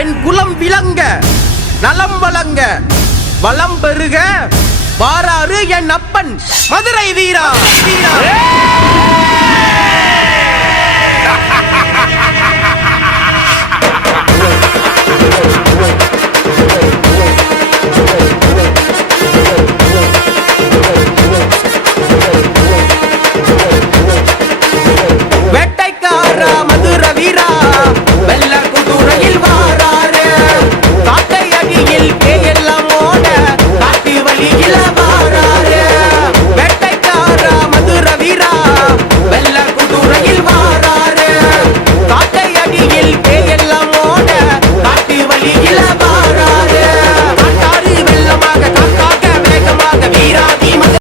என் குலம் விளங்க நலம் வழங்க வளம் பெருக வாராறு என் அப்பன் மதுரை வீரா. வீரா.